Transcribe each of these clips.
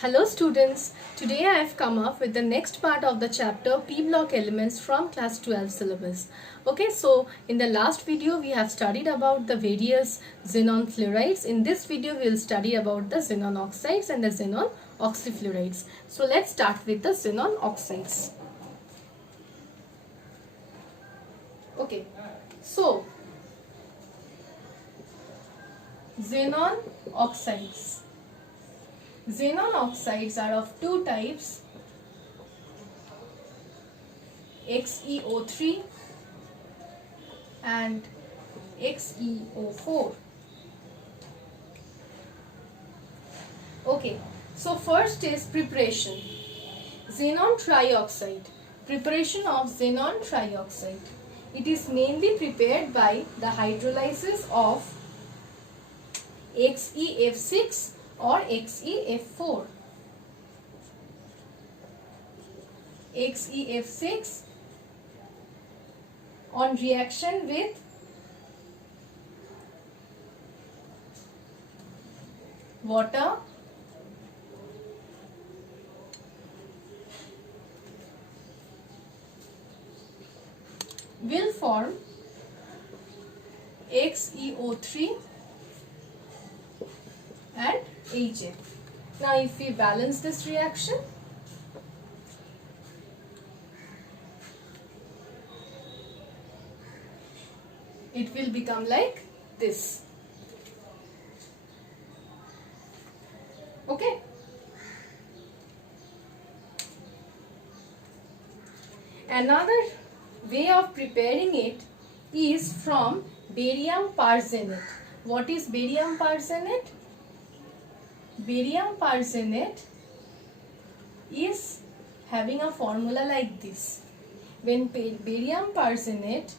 Hello students, today I have come up with the next part of the chapter P block elements from class 12 syllabus. Okay, so in the last video we have studied about the various xenon fluorides. In this video we will study about the xenon oxides and the xenon oxyfluorides. So let's start with the xenon oxides. Okay, so xenon oxides. Xenon oxides are of two types, XeO3 and XeO4. Okay, so first is preparation. Xenon trioxide. Preparation of xenon trioxide. It is mainly prepared by the hydrolysis of XeF6 or XeF4. XeF6 on reaction with water will form XeO3 and HF. Now if we balance this reaction, it will become like this. Okay. Another way of preparing it is from barium perxenate. What is barium perxenate? Barium perxenate is having a formula like this. When barium perxenate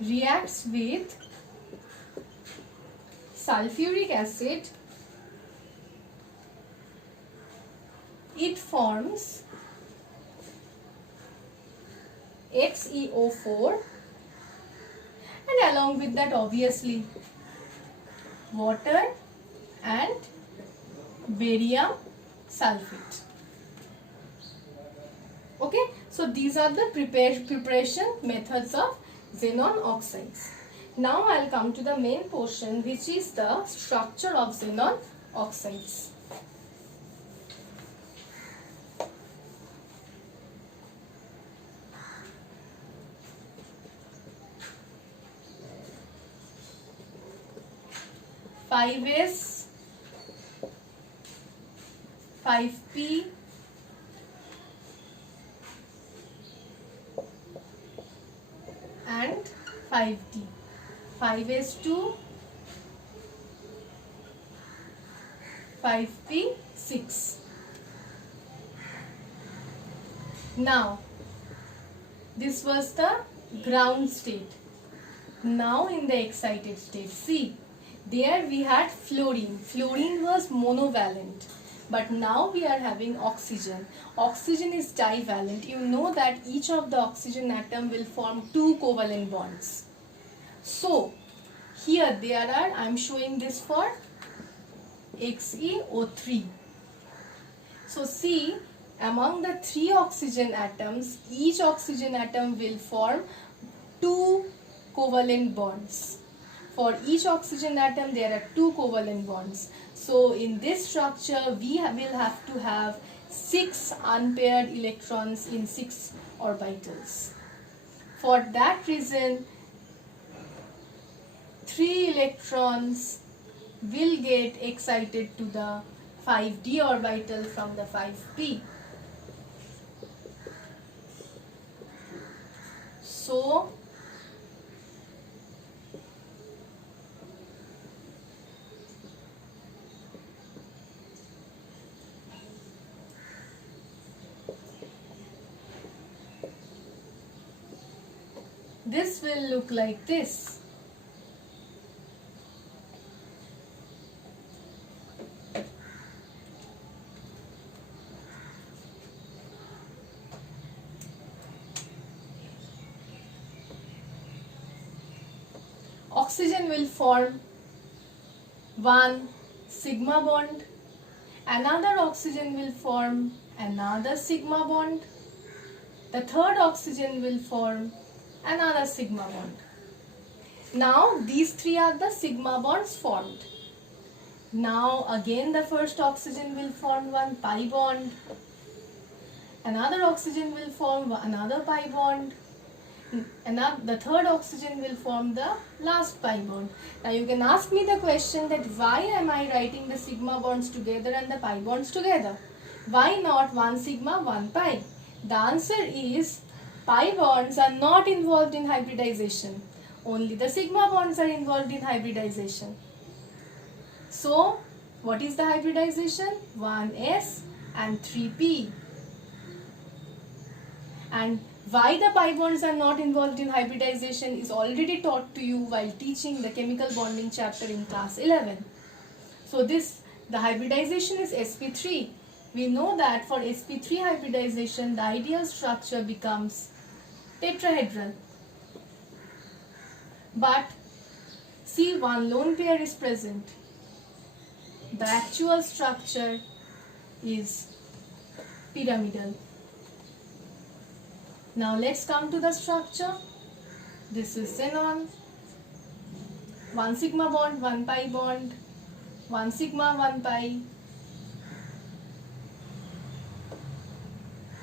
reacts with sulfuric acid, it forms XeO4 and along with that obviously water and barium sulfate. Okay, so these are the preparation methods of xenon oxides. Now I'll come to the main portion, which is the structure of xenon oxides. Five S, 5P, and 5D. 5S2, 5P6. Now, this was the ground state. Now in the excited state, see, there we had fluorine. Fluorine was monovalent. But now we are having oxygen. Oxygen is divalent. You know that each of the oxygen atom will form two covalent bonds. So, here there are, I am showing this for XeO3. So, see, among the three oxygen atoms, each oxygen atom will form two covalent bonds. For each oxygen atom, there are two covalent bonds. So, in this structure, we will have to have 6 unpaired electrons in 6 orbitals. For that reason, 3 electrons will get excited to the 5d orbital from the 5p. So, this will look like this. Oxygen will form one sigma bond Another oxygen will form another sigma bond. The third oxygen will form another sigma bond. Now these three are the sigma bonds formed. Now again the first oxygen will form one pi bond. Another oxygen will form another pi bond. The third oxygen will form the last pi bond. Now you can ask me the question that why am I writing the sigma bonds together and the pi bonds together? Why not one sigma, one pi? The answer is pi bonds are not involved in hybridization. Only the sigma bonds are involved in hybridization. So what is the hybridization? 1s and 3p. And why the pi bonds are not involved in hybridization is already taught to you while teaching the chemical bonding chapter in class 11. So the hybridization is sp3. We know that for sp3 hybridization, the ideal structure becomes tetrahedral. But see, one lone pair is present. The actual structure is pyramidal. Now let's come to the structure. This is xenon. One sigma bond, one pi bond. One sigma, one pi.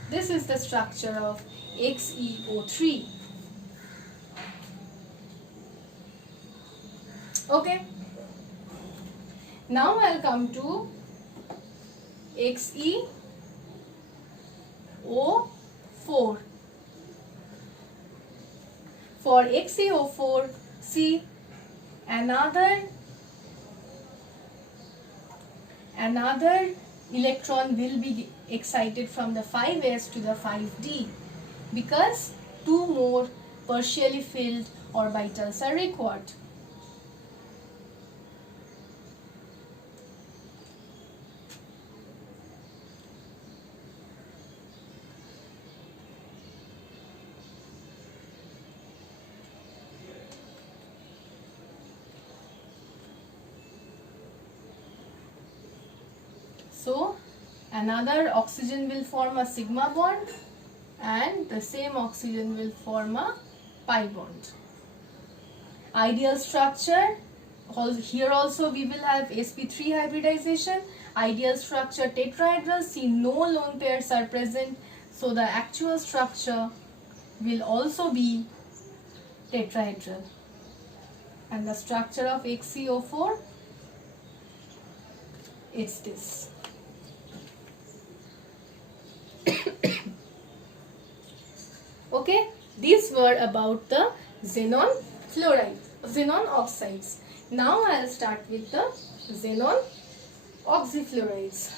This is the structure of XeO3. Okay. Now I'll come to XeO4. For XeO4, see, another electron will be excited from the 5s to the 5d because two more partially filled orbitals are required. So another oxygen will form a sigma bond and the same oxygen will form a pi bond. Ideal structure, here also we will have sp3 hybridization. Ideal structure tetrahedral. See, no lone pairs are present, so the actual structure will also be tetrahedral. And the structure of XeO4 is this. Okay, these were about the xenon oxides. Now I'll start with the xenon oxyfluorides.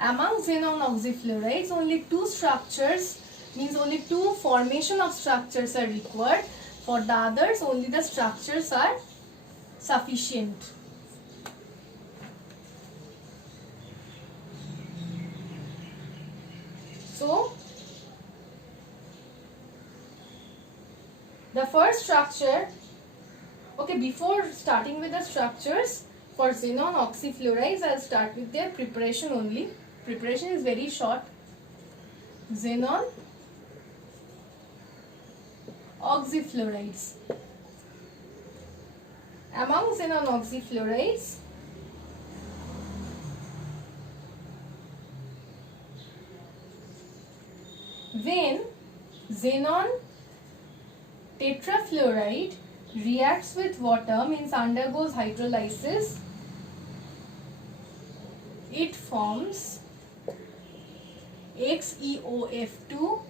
Among xenon oxyfluorides, only two structures, means only two formation of structures are required. For the others, only the structures are sufficient. So, the first structure, okay, before starting with the structures, for xenon oxyfluorides, I'll start with their preparation only. Preparation is very short. Xenon oxyfluorides. Among xenon oxyfluorides, when xenon tetrafluoride reacts with water, means undergoes hydrolysis, it forms XeOF2,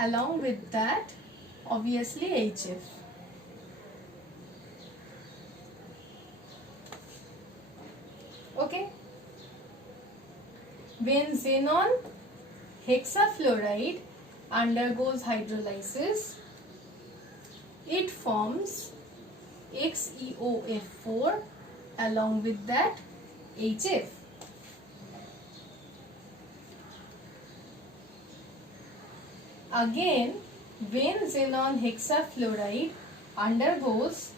along with that obviously HF. Okay. When xenon hexafluoride undergoes hydrolysis, it forms XeOF4 along with that HF. Again, when xenon hexafluoride undergoes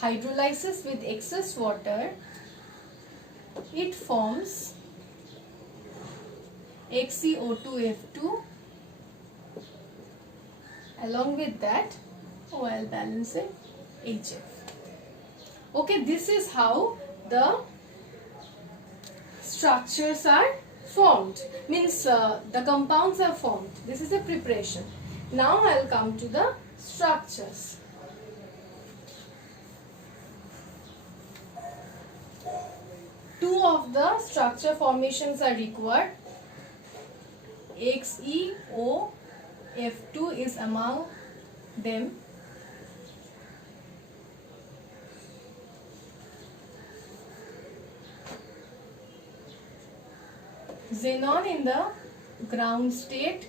hydrolysis with excess water, it forms XeO2F2. Along with that, I'll balance it HF. Okay, this is how the structures are formed. Means the compounds are formed. This is a preparation. Now I'll come to the structures. Two of the structure formations are required. XeOF2 is among them. Xenon in the ground state,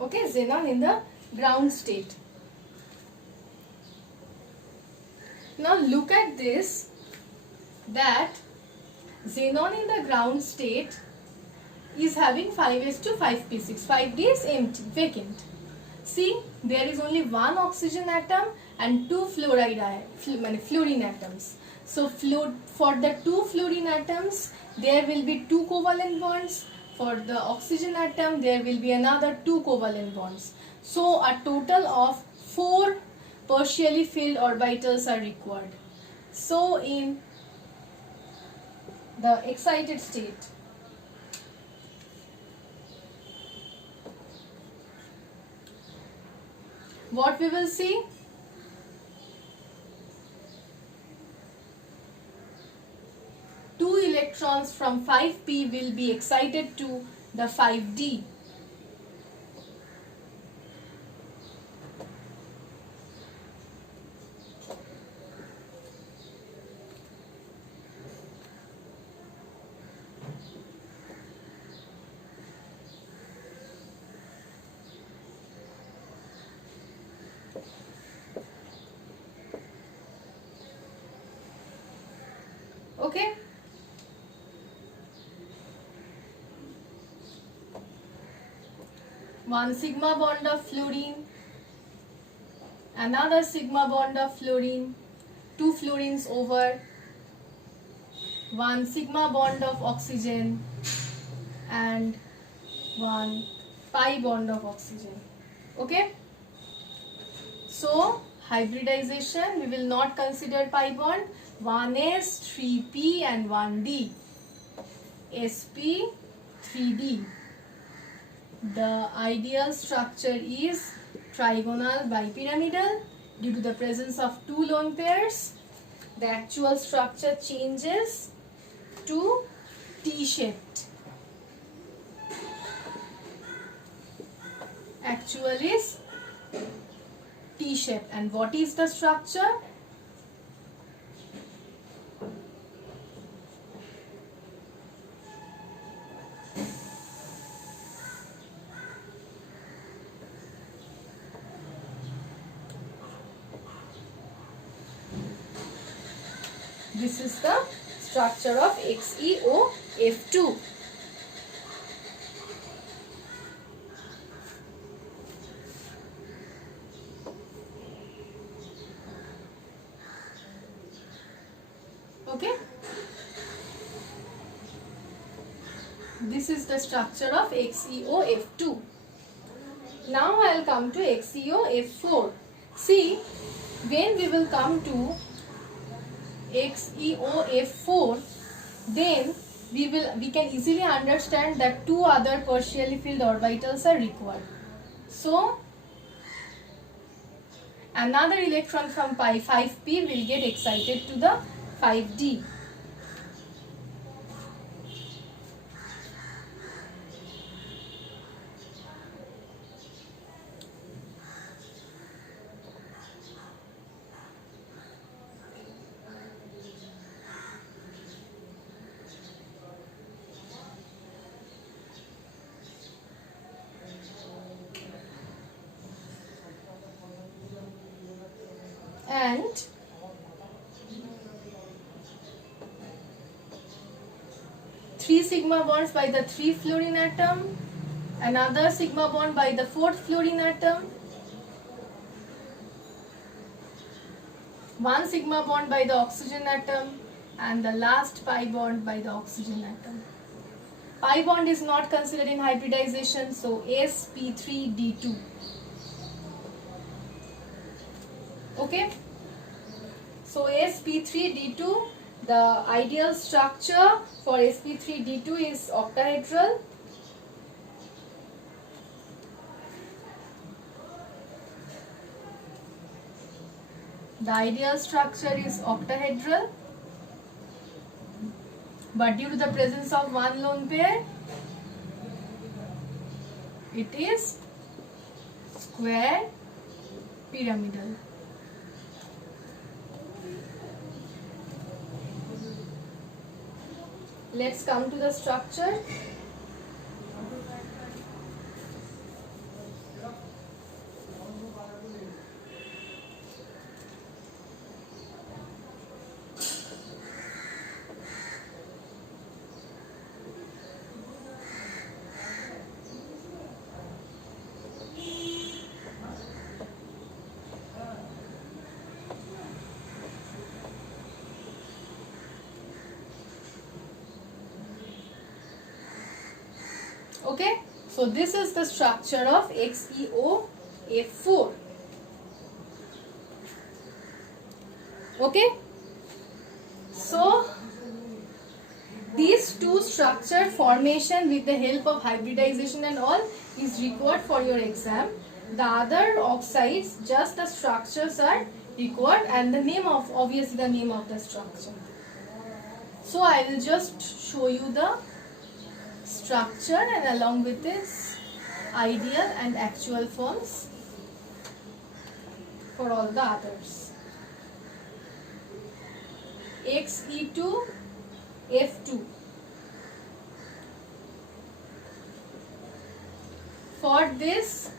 okay, xenon in the ground state. Now look at this, that xenon in the ground state is having 5s/5p6. 5d is empty, vacant. See, there is only one oxygen atom and two fluorine atoms. So for the two fluorine atoms, there will be two covalent bonds. For the oxygen atom, there will be another two covalent bonds. So a total of 4 partially filled orbitals are required. So in the excited state, what we will see? Two electrons from 5p will be excited to the 5d. Okay. One sigma bond of fluorine, another sigma bond of fluorine, two fluorines over, one sigma bond of oxygen and one pi bond of oxygen. Okay. So hybridization, we will not consider pi bond. 1s, 3p and 1d. sp, 3d. The ideal structure is trigonal bipyramidal. Due to the presence of two lone pairs, the actual structure changes to T-shaped. Actual is T-shaped. And what is the structure? This is the structure of XeOF2. Okay. This is the structure of XeOF2. Now I will come to XeOF4. See, when we will come to XeOF4, then we can easily understand that two other partially filled orbitals are required. So another electron from 5p will get excited to the 5d. and three sigma bonds by the 3 fluorine atom, another sigma bond by the 4th fluorine atom, one sigma bond by the oxygen atom, and the last pi bond by the oxygen atom. Pi bond is not considered in hybridization, so sp3d2. Okay, so sp3d2, the ideal structure for sp3d2 is octahedral. The ideal structure is octahedral, but due to the presence of one lone pair, it is square pyramidal. Let's come to the structure. Okay, so this is the structure of XeOF4. Okay, so these two structure formation with the help of hybridization and all is required for your exam. The other oxides, just the structures are required, and the name of, obviously the name of the structure. So I will just show you the structure and along with this ideal and actual forms for all the others. Xe2F2. For this,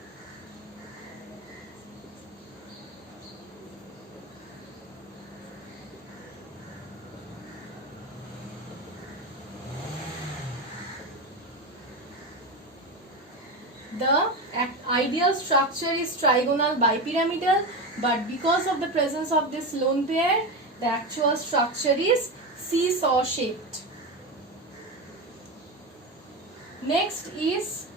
the ideal structure is trigonal bipyramidal, but because of the presence of this lone pair, the actual structure is seesaw shaped. Next is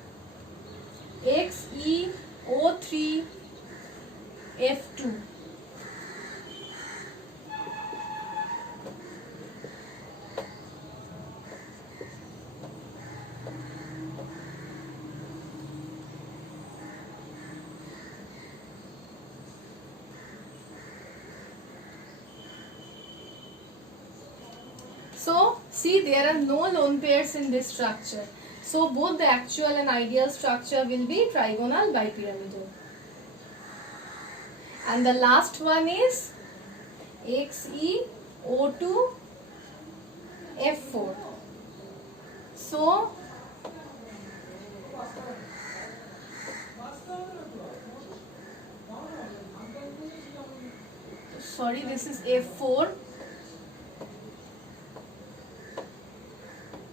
XeO3F2. So, see, there are no lone pairs in this structure. So, both the actual and ideal structure will be trigonal bipyramidal. And the last one is XeO2F4. So, sorry, this is F4.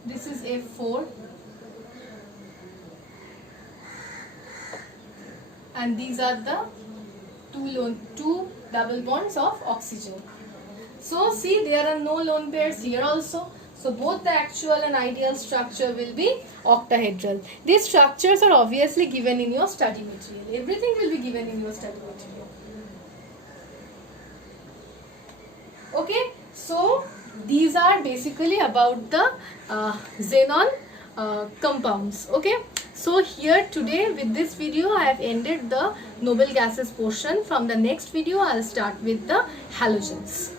This is F4, and these are the two double bonds of oxygen. So see, there are no lone pairs here also. So both the actual and ideal structure will be octahedral. These structures are obviously given in your study material. Everything will be given in your study material. Okay, so these are basically about the xenon compounds. Okay, so here today with this video I have ended the noble gases portion. From the next video I will start with the halogens.